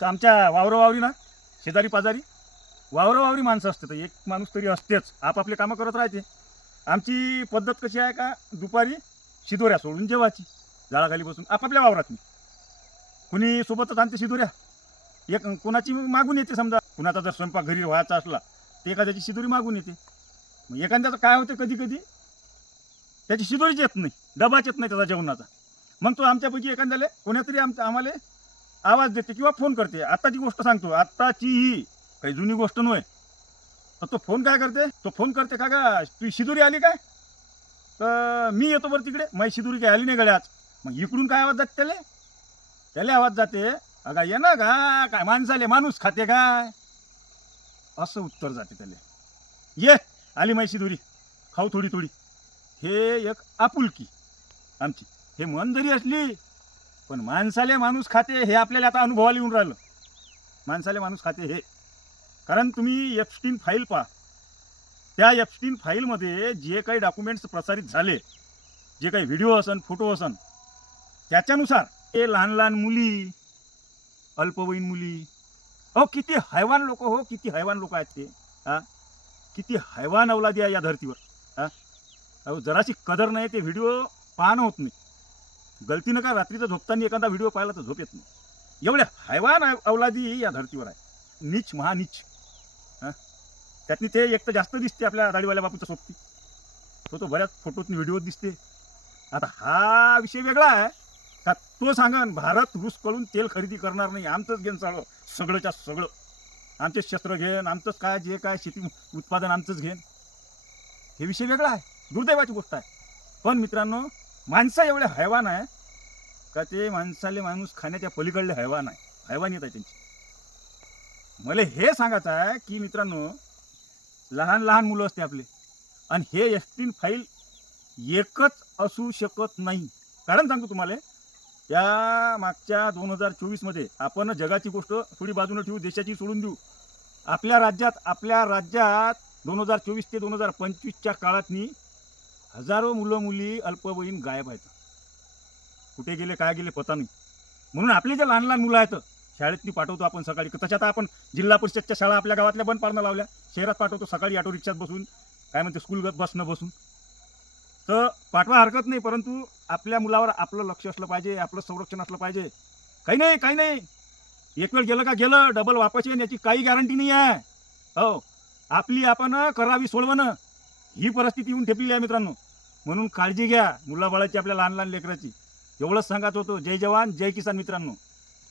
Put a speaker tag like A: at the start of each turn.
A: तर आमच्या वावरोवावरी ना शेजारी पाजारी वावरोवावरी माणसं असते तर एक माणूस तरी असतेच. आपापले कामं करत राहते आमची पद्धत कशी आहे का दुपारी शिदोऱ्या सोडून जेवायची. झाडाखाली बसून आपापल्या वावरात कुणी सोबतच आणते शिदोऱ्या. एक कोणाची मागून येते समजा. कुणाचा जर स्वयंपाक घरी व्हायचा असला तर एखाद्याची शिदोरी मागून येते. मग एखाद्याचं काय होतं कधी कधी? त्याची शिदोरीच येत नाही. डबाच येत नाही त्याचा जेवणाचा. मग तो आमच्यापैकी एखाद्याला कोणीतरी आमच्या आम्हाला आवाज देते किंवा फोन करते. आत्ताची गोष्ट सांगतो. आत्ताची ही काही जुनी गोष्ट नव्हे. तर तो फोन काय करते? तो फोन करते का का तू शिदुरी आली काय? तर मी येतो बरं तिकडे. माझी शिदुरी काही आली नाही गड्याच आज मग इकडून काय आवाज जाते त्याला? त्याला आवाज जाते अगा ये ना का काय माणसाले माणूस खाते काय असं उत्तर जाते त्याला. ये आली माहिती दुरी खाऊ थोडी थोडी. हे एक आपुलकी आमची. हे मन जरी असली पण माणसाले माणूस खाते हे आपल्याला आता अनुभवाला येऊन राहिलं. माणसाले माणूस खाते हे. कारण तुम्ही एफस्टीन फाईल पहा. त्या एफस्टीन फाईलमध्ये जे काही डॉक्युमेंट्स प्रसारित झाले जे काही व्हिडिओ असन फोटो असन त्याच्यानुसार ते लहान लहान मुली अल्पवयीन मुली अहो किती हैवान लोक हो किती हैवान लोक आहेत ते हां? किती हैवान अवलादी आहे या धर्तीवर हां? अहो जराशी कदर नाही ते व्हिडिओ पाहणं होत नाही. गलतीनं का रात्रीचं झोपताना एखादा व्हिडिओ पाहिला तर झोप येत नाही? एवढ्या हैवान अवलादी या धर्तीवर आहे. नीच महानीच. हां? त्यातनी ते एक तर जास्त दिसते आपल्या दाढीवाल्या बापूच्या सोबती. तो तो बऱ्याच फोटोत व्हिडिओत दिसते. आता हा विषय वेगळा आहे. का तो सांगा भारत रूसकडून तेल खरेदी करणार नाही. आमचंच घेन सगळं सगळंच्या सगळं. आमचे शस्त्र घेन आमचंच काय जे काय शेती उत्पादन आमचंच घेन हे विषय वेगळा आहे. दुर्दैवाची गोष्ट आहे. पण मित्रांनो माणसं एवढे हैवान आहे का ते माणसाले माणूस खाण्याच्या पलीकडले हैवान आहे. हैवानीत आहे त्यांची. मला हे सांगायचं आहे की मित्रांनो लहान लहान मुलं असते आपले. आणि हे एफटीन फाईल एकच असू शकत नाही. कारण सांगतो तुम्हाला या मागच्या दोन हजार चोवीसमध्ये आपण जगाची गोष्ट थोडी बाजूने ठेवू देशाची सोडून देऊ. आपल्या राज्यात आपल्या राज्यात दोन हजार चोवीस ते दोन हजार पंचवीसच्या काळातनी हजारो मुलं मुली अल्पवयीन गायब आहेत. कुठे गेले काय गेले पता नाही. म्हणून आपले जे लहान लहान मुलं आहेत शाळेतनी पाठवतो आपण सकाळी. तशा आता आपण जिल्हा परिषदच्या शाळा आपल्या गावातल्या बंद पाडणं लावल्या. शहरात पाठवतो सकाळी ऑटो रिक्षात बसून. काय म्हणते स्कूल बसनं बसून. तर पाठवा हरकत नाही परंतु आपल्या मुलावर आपलं लक्ष असलं पाहिजे आपलं संरक्षण असलं पाहिजे. काही नाही काही नाही. एक वेळ गेलं का गेलं डबल वापस येईन याची काही गॅरंटी नाही आहे हो. आपली आपण करावी सोडवणं. ही परिस्थिती येऊन ठेपलेली आहे मित्रांनो. म्हणून काळजी घ्या मुलाबाळाची आपल्या लहान लहान लेकराची. एवढंच सांगत होतो. जय जवान जय किसान मित्रांनो.